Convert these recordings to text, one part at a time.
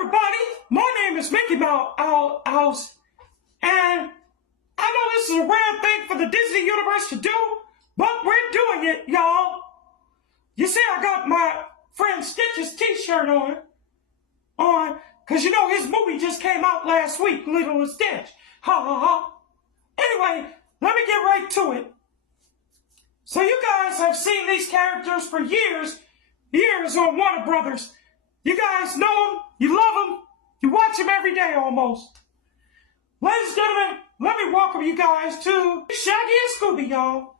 everybody. My name is Mickey Mouse, and I know this is a rare thing for the Disney Universe to do, but we're doing it, y'all. You see, I got my friend Stitch's t-shirt on, because you know his movie just came out last week, Little Stitch. Ha ha ha. Anyway, let me get right to it. So you guys have seen these characters for years on Warner Brothers. You guys know them, you love them, you watch them every day almost. Ladies and gentlemen, let me welcome you guys to Shaggy and Scooby, y'all.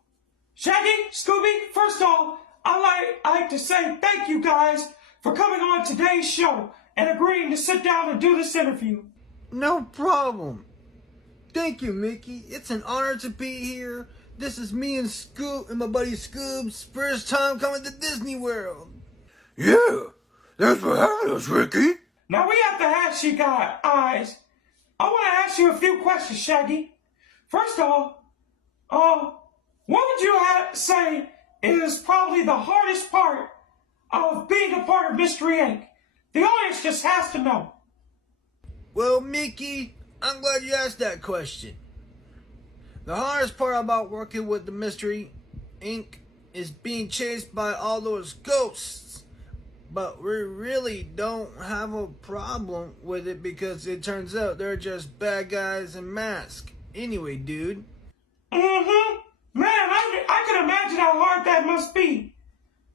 Shaggy, Scooby, first of all, I like to say thank you guys for coming on today's show and agreeing to sit down and do this interview. No problem. Thank you, Mickey. It's an honor to be here. This is me and Scoop and my buddy Scoob's first time coming to Disney World. Yeah, thanks for having us, Ricky. Now we have to ask you guys, I want to ask you a few questions, Shaggy. First of all, what would you say is probably the hardest part of being a part of Mystery Inc.? The audience just has to know. Well, Mickey, I'm glad you asked that question. The hardest part about working with the Mystery Inc. is being chased by all those ghosts. But we really don't have a problem with it because it turns out they're just bad guys in masks. Anyway, dude. Mm-hmm. Man, I can imagine how hard that must be.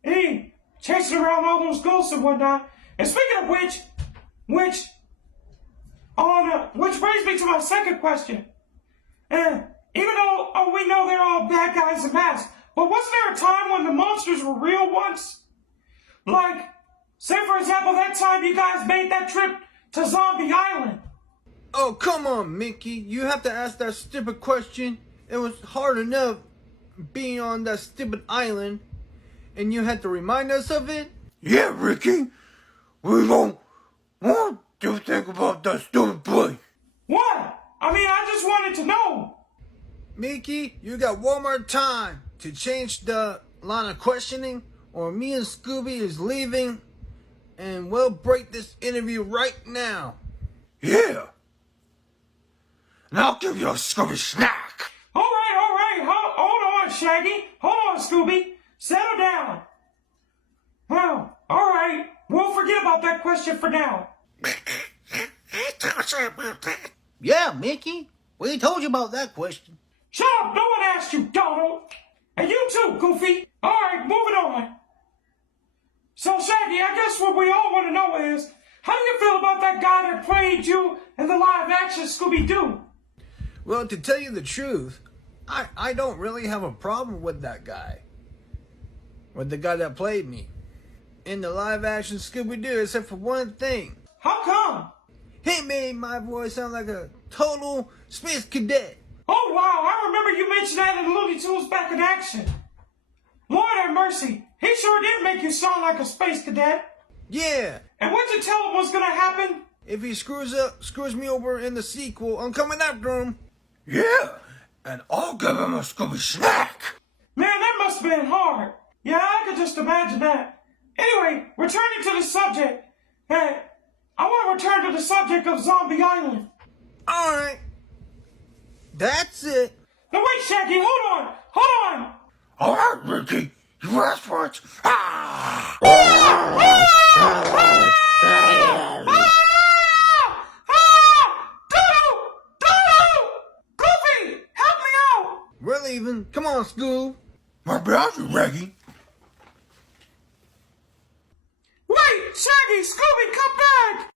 Hey, chasing around all those ghosts and whatnot. And speaking of which brings me to my second question. Even though we know they're all bad guys in masks, but wasn't there a time when the monsters were real once? Like, say for example, that time you guys made that trip to Zombie Island. Oh, come on, Mickey. You have to ask that stupid question. It was hard enough being on that stupid island, and you had to remind us of it? Yeah, Ricky. We don't want to think about that stupid place. What? I mean, I just wanted to know. Mickey, you got one more time to change the line of questioning, or me and Scooby is leaving, and we'll break this interview right now. Yeah. And I'll give you a Scooby snack. All right. Hold on, Shaggy. Hold on, Scooby. Settle down. Well, all right. We'll forget about that question for now. Yeah, Mickey. We told you about that question. Shut up. No one asked you, Donald. And you too, Goofy. All right, moving on. So, Shaggy, I guess what we all want to know is, how do you feel about that guy that played you in the live-action Scooby-Doo? Well, to tell you the truth, I don't really have a problem with that guy. With the guy that played me in the live-action Scooby-Doo, except for one thing. How come? He made my voice sound like a total space cadet. Oh, wow, I remember you mentioned that in Looney Tunes Back in Action. Lord have mercy, he sure did make you sound like a space cadet. Yeah. And what'd you tell him was gonna happen? If he screws me over in the sequel, I'm coming after him. Yeah, and I'll give him a Scooby snack. Man, that must have been hard. Yeah, I could just imagine that. Anyway, returning to the subject. Hey, I want to return to the subject of Zombie Island. Alright. That's it. Now wait, Shaggy, hold on. All right, Ricky. You asked for it. Ah! Goofy, help me out. We're leaving. Come on, Scoob. My bad, you, Ricky. Wait, Shaggy, Scooby, come back.